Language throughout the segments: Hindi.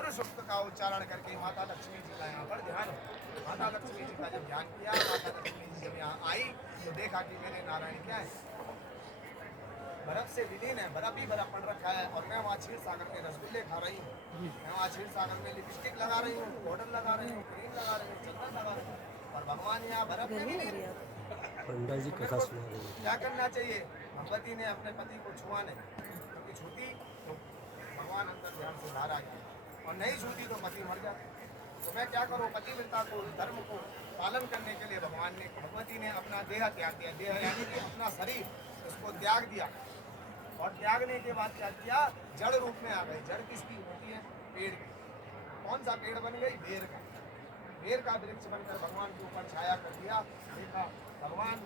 पुरुष सूक्त का उच्चारण करके माता लक्ष्मी जी का यहाँ पर ध्यान हो। माता लक्ष्मी जी का जब ध्यान किया, माता लक्ष्मी जी जब यहाँ आई तो देखा कि मेरे नारायण क्या है, बर्फ से विलीन है, बर्फ ही बर्फ पड़ रखा है और मैं वहाँ क्षीर सागर में रसगुल्ले खा रही हूँ, मैं वहाँ क्षीर सागर में लिपस्टिक लगा रही हूँ, पाउडर लगा रही हूँ, क्रीम लगा रही हूँ, चंदन लगा रही हूँ और भगवान यहाँ बर्फ में विलीन है। पंडा जी कथा सुना रहे हैं। क्या करना चाहिए? भगवती ने अपने पति को छुआ नहीं, क्योंकि छूती तो भगवान अंदर ध्यान से बाहर आ गया और नहीं छूती तो पति मर जाता। तो मैं क्या करूँ? पतिव्रता को, धर्म को पालन करने के लिए भगवान ने, भगवती ने अपना देह त्याग दिया। देह यानी कि अपना शरीर, उसको त्याग दिया और त्यागने के बाद क्या किया? जड़ रूप में आ गई। जड़ किसकी होती है? पेड़ की। कौन सा पेड़ बन गई? बेर का। बेर का वृक्ष बनकर भगवान के ऊपर छाया कर दिया। देखा भगवान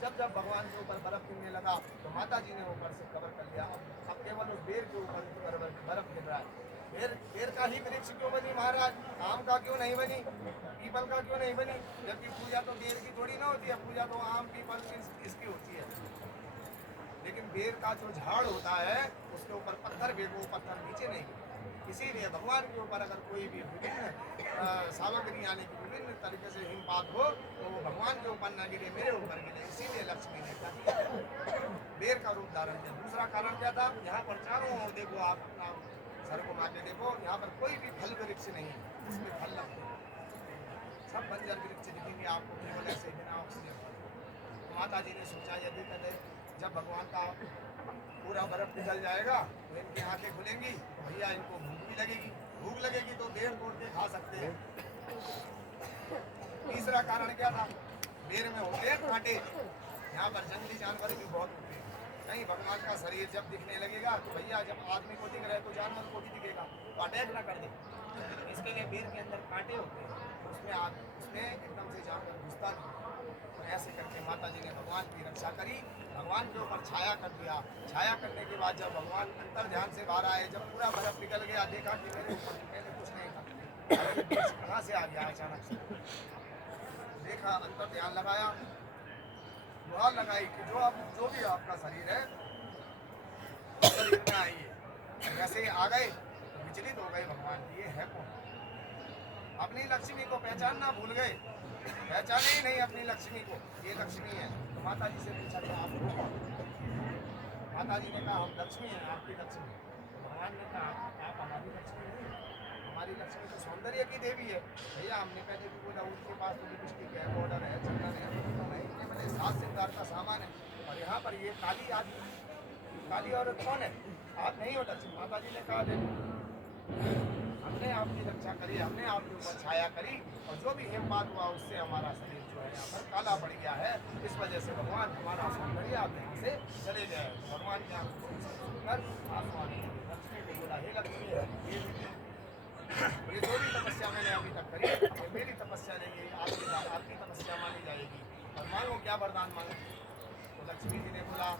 जब भगवान के ऊपर बर्फ गिरने लगा तो माता जी ने ऊपर से कवर कर लिया। अब केवल उस बेर के ऊपर बर्फ गिर रहा है। बेर का ही वृक्ष क्यों बनी महाराज? आम का क्यों नहीं बनी? पीपल का क्यों नहीं बनी? जबकि पूजा तो बेर की थोड़ी ना होती है, पूजा तो आम पीपल इसकी होती है। लेकिन बेर का जो झाड़ होता है उसके ऊपर पत्थर फेंको, पत्थर नीचे नहीं गिरता। इसीलिए भगवान के ऊपर अगर कोई भी विभिन्न सामग्री यानी कि विभिन्न तरीके से हिमपात हो तो वो भगवान के ऊपर न गिरे, मेरे ऊपर गिरे। इसीलिए लक्ष्मी ने क्या किया? बेर का रूप धारण किया। दूसरा कारण क्या था? यहाँ पर चारों ओर देखो, आप अपना सर को माके देखो, यहाँ पर कोई भी फल वृक्ष नहीं है जिसमें फल लगते हैं। सब बंजर वृक्ष दिखेंगे आपको, केवल ऐसे बिना ऑक्सीजन। माता जी ने सोचा यदि कहते जब भगवान का पूरा बर्फ पिघल जाएगा तो इनकी आंखें खुलेंगी, भैया इनको भूख भी लगेगी, भूख लगेगी तो देर तोड़ के खा सकते हैं। तीसरा कारण क्या था? बेर में होते हैं कांटे, यहाँ पर जंगली जानवर भी बहुत होते हैं। कहीं भगवान का शरीर जब दिखने लगेगा तो भैया जब आदमी को दिख रहा है तो जानवर को भी दिखेगा, तो अटैक ना कर दे। इसके लिए बेर के अंदर कांटे होते हैं, उसमें एकदम से जानवर घुसता नहीं। तो ऐसे करके माता जी ने भगवान की रक्षा करी, भगवान के ऊपर छाया कर दिया। छाया करने के बाद जब भगवान अंतर ध्यान से बाहर आए, जब पूरा बर्फ निकल गया, देखा कि मेरे ऊपर मैंने कुछ नहीं था, कहाँ से आ गया अचानक से। देखा, अंतर ध्यान लगाया, दुआ लगाई कि जो भी आपका शरीर है शरीर में आइए। जैसे ही आ गए तो विचलित हो गए भगवान की, ये है कौन? अपनी लक्ष्मी को पहचानना भूल गए, पहचाने ही नहीं अपनी लक्ष्मी को, ये लक्ष्मी है। तो माता जी से पूछा कि आप हो कौन? माता जी ने कहा हम लक्ष्मी हैं, आपकी लक्ष्मी। तो भगवान ने कहा आप हमारी लक्ष्मी नहीं, हमारी लक्ष्मी तो सौंदर्य की देवी है। भैया हमने पहले भी बोला, उसके पास तो लिपस्टिक है, पाउडर है, चंदन है, इतने बड़े साज श्रृंगार का सामान है, और यहाँ पर ये काली आदमी, काली औरत कौन है? आप नहीं हो लक्ष्मी। माता जी ने कहा देखो, हमने आपकी रक्षा करी, हमने आपके ऊपर छाया करी, और जो भी हिमपात हुआ उससे हमारा शरीर जो है यहाँ पर काला पड़ गया है। इस वजह से भगवान हमारा सौंदर्य आप यहाँ से चले गए। भगवान के यहाँ सुनकर आसमान लक्ष्मी को बोला, हे लक्ष्मी, ये जो भी तपस्या मैंने अभी तक करी ये मेरी तपस्या नहीं है, आपकी तपस्या मानी जाएगी, और मांगो क्या वरदान मांगो। तो लक्ष्मी जी ने बोला,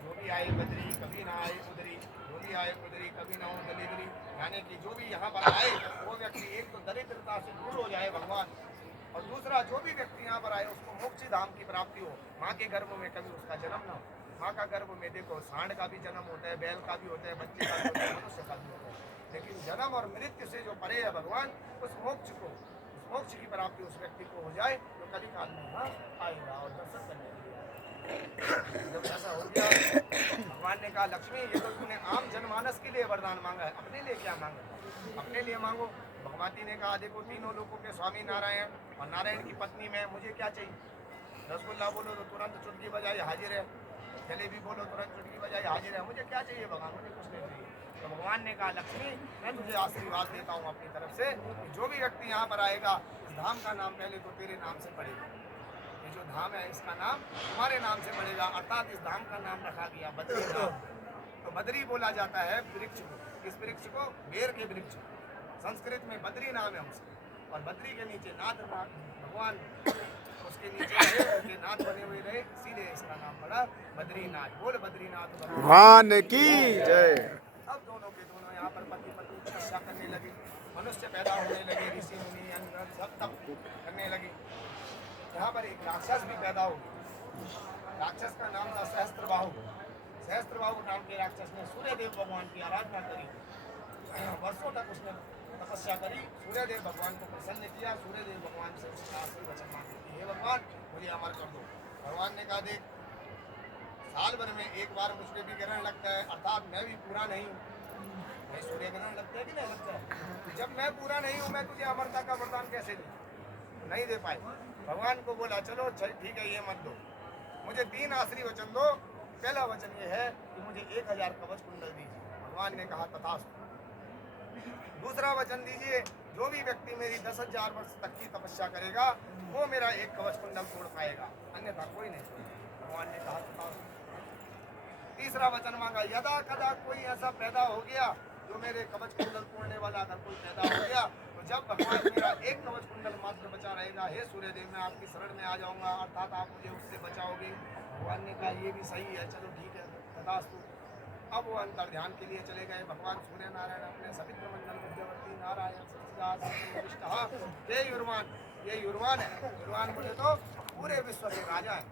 जो भी आए बदरी कभी ना आए उदरी, जो भी आए उदरी कभी ना हो दलिदरी। यानी कि जो भी यहाँ पर आए वो व्यक्ति एक तो दरिद्रता से दूर हो जाए भगवान, और दूसरा जो भी व्यक्ति यहाँ पर आए उसको मोक्ष धाम की प्राप्ति हो, माँ के गर्भ में कभी उसका जन्म ना हो। माँ का गर्भ में देखो सांड का भी जन्म होता है, बैल का भी होता है, बच्चे का भी होता है, मनुष्य का भी होता है, लेकिन जन्म और मृत्यु से जो परे है भगवान, उस मोक्ष की प्राप्ति उस व्यक्ति को हो जाए तो कभी काल में यहाँ आएगा और दर्शन करने के लिए। जब ऐसा हो गया, भगवान ने कहा लक्ष्मी, ये तो तूने आम जनमानस के लिए वरदान मांगा है, अपने लिए क्या मांगा? अपने लिए मांगो। भगवती ने कहा देखो, तीनों लोगों के स्वामी नारायण और नारायण की पत्नी मैं, मुझे क्या चाहिए? रसगुल्ला बोलो तो तुरंत चुटकी बजाई हाजिर है, जलेबी बोलो तुरंत चुटकी बजाई हाजिर है, मुझे क्या चाहिए भगवान? मुझे कुछ नहीं चाहिए। तो भगवान ने कहा लक्ष्मी, मैं तुझे आशीर्वाद देता हूँ अपनी तरफ से कि जो भी व्यक्ति यहाँ पर आएगा इस धाम का नाम पहले तो तेरे नाम से पड़ेगा। ये जो धाम है इसका नाम तुम्हारे नाम से पड़ेगा, अर्थात इस धाम का नाम रखा गया बद्री धाम। तो बद्री बोला जाता है वृक्ष को, इस वृक्ष को बेर के वृक्ष, संस्कृत में बद्री नाम है उसका, और बद्री के नीचे नाथ भगवान उसके नीचे रहे, उनके नाथ बने हुए रहे, इसीलिए इसका नाम पड़ा बद्रीनाथ। बोल बद्रीनाथ भगवान की जय। अब दोनों के दोनों यहाँ पर पति पत्नी तपस्या करने लगे, मनुष्य पैदा होने लगे, ऋषि मुनि अनगढ़ सब तप करने लगे। यहाँ पर एक राक्षस भी पैदा हो गया, राक्षस का नाम था सहस्त्रबाहु। सहस्त्रबाहु नाम के राक्षस ने सूर्यदेव भगवान की आराधना करी। वर्षों तक उसने तपस्या करी, सूर्यदेव भगवान को प्रसन्न किया। सूर्यदेव भगवान से उसने आखिरी वचन मांगे कि हे भगवान मुझे अमर कर दो। भगवान ने कहा देख साल भर में एक बार मुझे भी ग्रहण लगता है, अर्थात मैं भी पूरा नहीं हूँ। भाई सूर्य ग्रहण लगता है कि नहीं लगता है? जब मैं पूरा नहीं हूँ मैं तुझे अमरता का वरदान कैसे दूँ? नहीं दे पाए। भगवान को बोला चलो ठीक है ये मत दो, मुझे 3 आखिरी वचन दो। पहला वचन ये है कि मुझे 1000 कवच कुंडल दीजिए। भगवान ने कहा तथास्तु। दूसरा वचन दीजिए जो भी व्यक्ति मेरी 10,000 वर्ष तक की तपस्या करेगा वो मेरा एक कवच कुंडल तोड़ पाएगा, अन्यथा कोई नहीं तोड़ेगा। भगवान ने कहा तथास्तु। तीसरा वचन मांगा यदा कदा कोई ऐसा पैदा हो गया जो मेरे कवच कुंडल तोड़ने वाला अगर कोई पैदा हो गया तो जब भगवान मेरा एक कवच कुंडल मात्र बचा रहेगा, हे सूर्यदेव मैं आपकी शरण में आ जाऊंगा, अर्थात आप मुझे उससे बचाओगे। भगवान ने कहा ये भी सही है, चलो ठीक है तथास्तु। अब वो अंतर ध्यान के लिए चले गए। भगवान सूर्य नारायण अपने सवित्र मंडल मध्यवर्ती नारायण हे युरमान, ये युरमान है। युरमान बोले तो पूरे विश्व के राजा है।